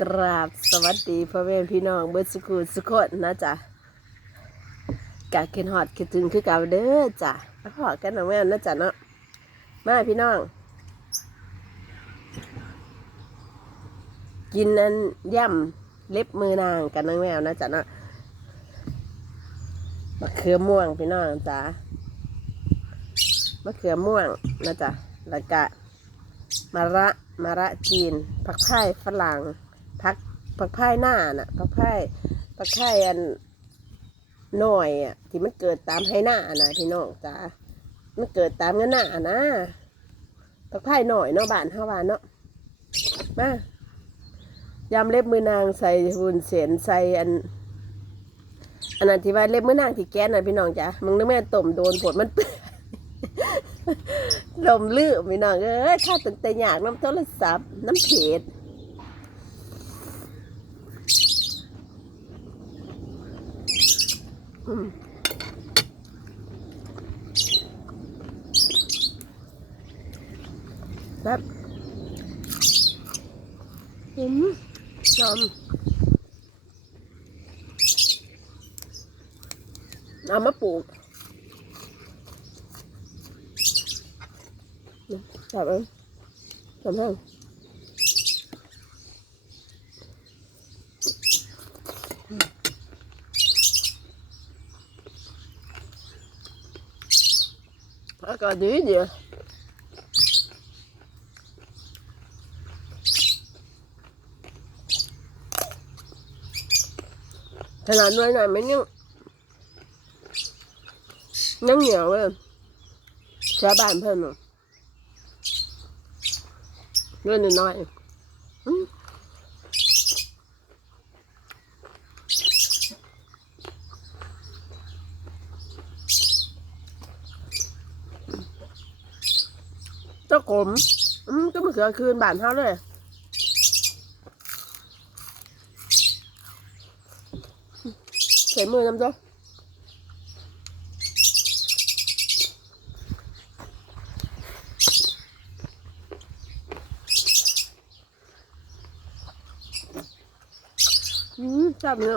กราบสวัสดีพ่อแม่พี่น้องเบิร์สกูสุกคนนะจ๊ะกะเข็นหอดคิดถึงคือเก่าเด้อจ้ะมาพอกันน่อยแม่นะจ๊ะเนาะมาพี่น้อง กินนั้นย่ำเล็บมือนางกันนางแมวนะจ๊ะเนาะมะเขือม่วงพี่น้องจ้ะมะเขือม่วงนะจ๊ะแล้วก็มะระมะระจีน ผักไผ่ฝรั่ง ผักไผ่หน้าน่ะผักไผ่ผักไผ่อันหน่อยอะ ที่มันเกิดตามให้หน้านะพี่น้องจ้ะมันเกิดตามเงินหน้านะผักไผ่หน่อยเนาะบ้านเฮาบานเนาะมายำเล็บมือนางใส่หุ่นเสียนใส่อันอันนั้นที่ว่าเล็บมือนางที่แก้น่ะพี่น้องจ้ะมึงนึกแม่ต้มโดนผดมันเปื่อยลมลืมพี่น้องเอ้ยข้าตั้งแต่อยากน้ำโทรศัพท์น้ำเพจ อืมครับอืมจอมเอามาปลูกจับเองจับให้อา กาศดีเดียขนาดน้อยหน่อยมันยังยังเหนียวเลยชาวบ้านเพิ่มอะเลื่อนน้อยๆอืม เจ้าขมอืมก็มะเขือคืนบานเท่าเลยใส่มือน้ำจ้ะอืมจับเนื้อ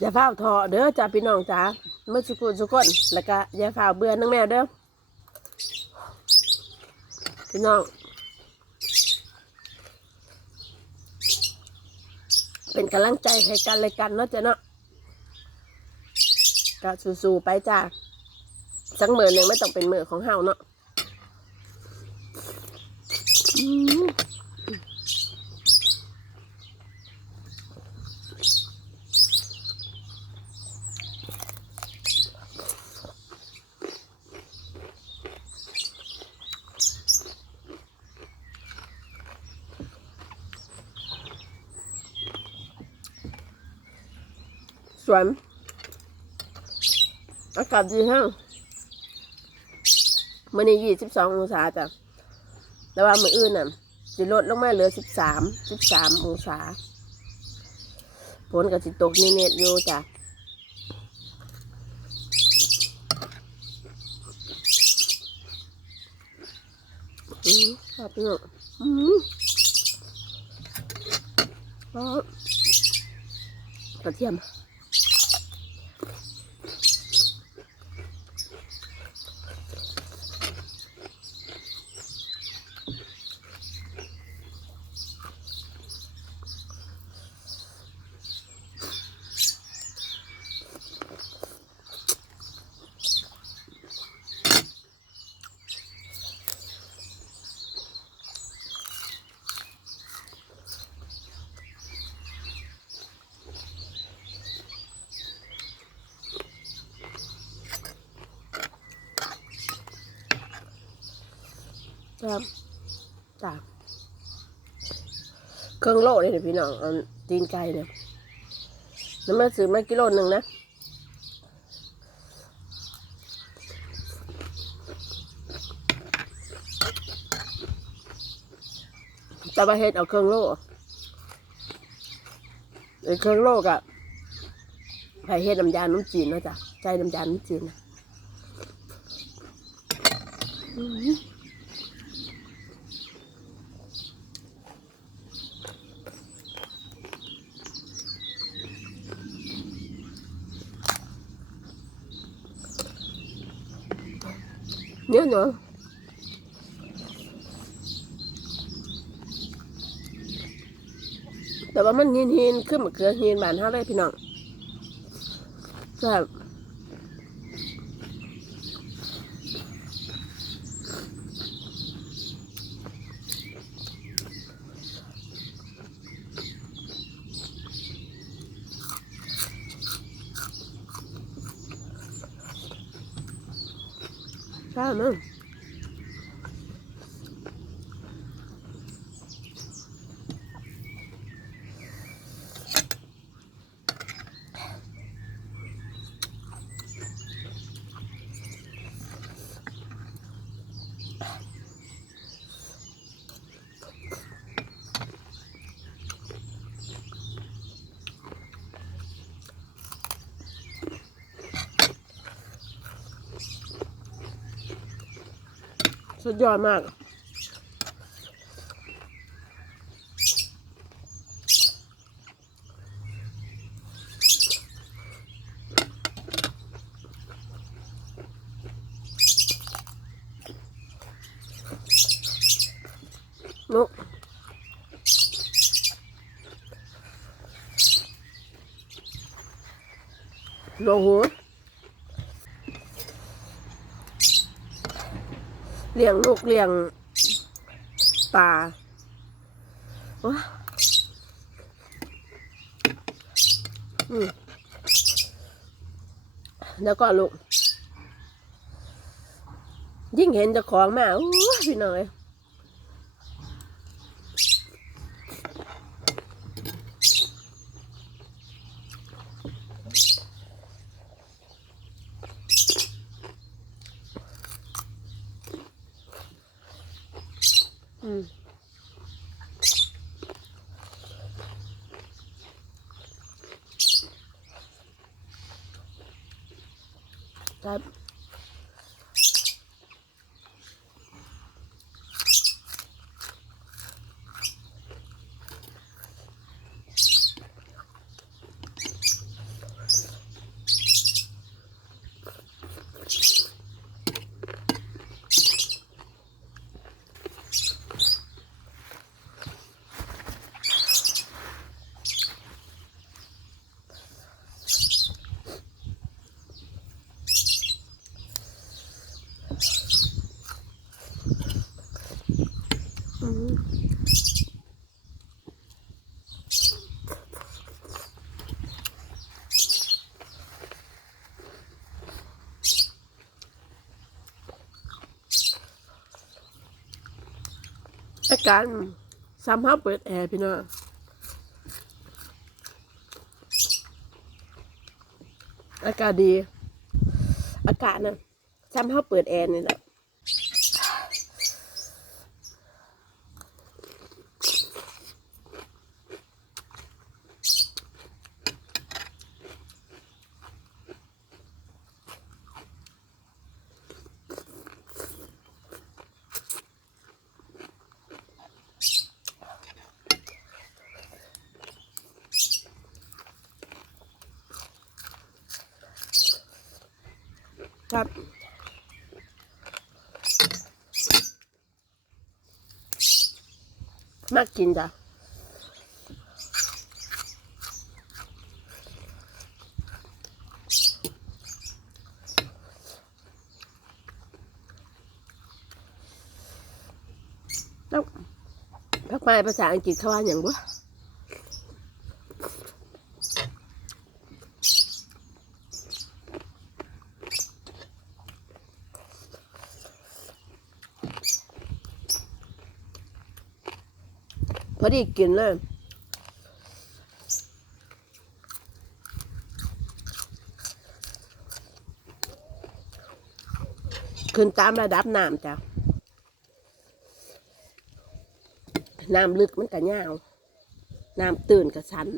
อย่าเฝ้าทอเด้อจ้าพี่น้องจ้าเมื่อสุกุลสุกนแล้วก็อย่าเฝ้าเบื่อนังแมวเด้อพี่น้อง เป็นกำลังใจให้กันเลยกันเนาะจ้ะเนาะก็สู้ๆไปจ้าสักมือหนึ่งไม่ต้องเป็นมือของเฮาเนาะ วยอากาศดีฮะมื่อนี้ยี่สิบสององศาจ้ะแต่ว่ามืออื่นน่ะจะลดลงมาเหลือสิบสามสิบสามองศาฝนกับสิตกนี่เน็ตอยู่จ้ะอืมครับพี่น้องอืมอ๋อกระเทียม ครับจ้าเครื่องโลเลยเดี๋ยพี่น้องเอาตีนไก่เนี่ยน้ำมันซื้อมากิโลหนึ่งนะแต่ว่าเฮ็ดเอาเครื่องโลไอ้เครื่องโลกอะใส่เฮ็ดน้ำยาน้ำจีนเนาะจ้ะใจน้ำยาน้ำจีนนะ อืมเนี่เนาะแต่ว่ามันเห็นๆขึ้นมาเกลือเห็นบานเท่าไรพี่น้องแบบ ใสุดยอดมากนุกโลหู เลี้ยงลูกเลี้ยงปลาว้าแล้วก็ลูกยิ่งเห็นจะของมาอู้พี่น้องเอ้ย ครับ อืม อาการซ้ำห้าเปิดแอร์พี่น้องอากาศดี อากาศนะซ้ำห้าเปิดแอร์นี่แหละ ครับมากกินจ้ะแล้วพักไม้ภาษาอังกฤษเขาว่าอย่างวะ พอดีกินเลยขึ้นตามระดับน้ำจ้ะ น้ำลึกมันก็ยาว น้ำตื่นก็สั้น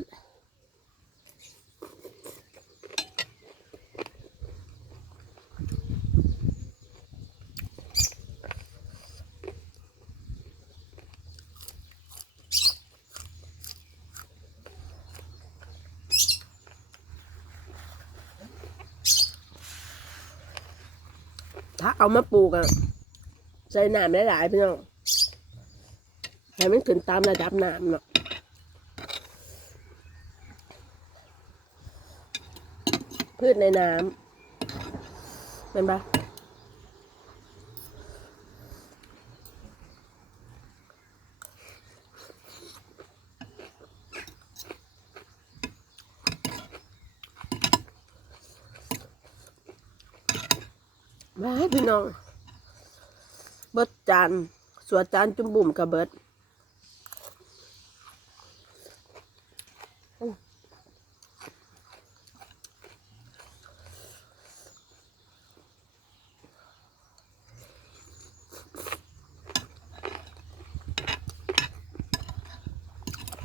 เอามาปลูกอะใส่น้ำหลายๆพี่น้องให้มันขึ้นตามระดับน้ำเนาะพืชในน้ำเป็นปะ มาพี่น้อง เบิดจานสวดจานจุ่มบุ่มกับเบิด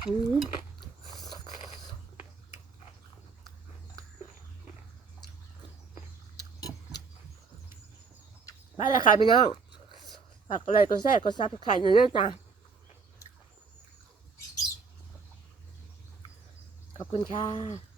อืม แล้วค่ะพี่น้องฝากอะไรก็แซ่ก็ซับไข่เยอะๆจ้าขอบคุณค่ะ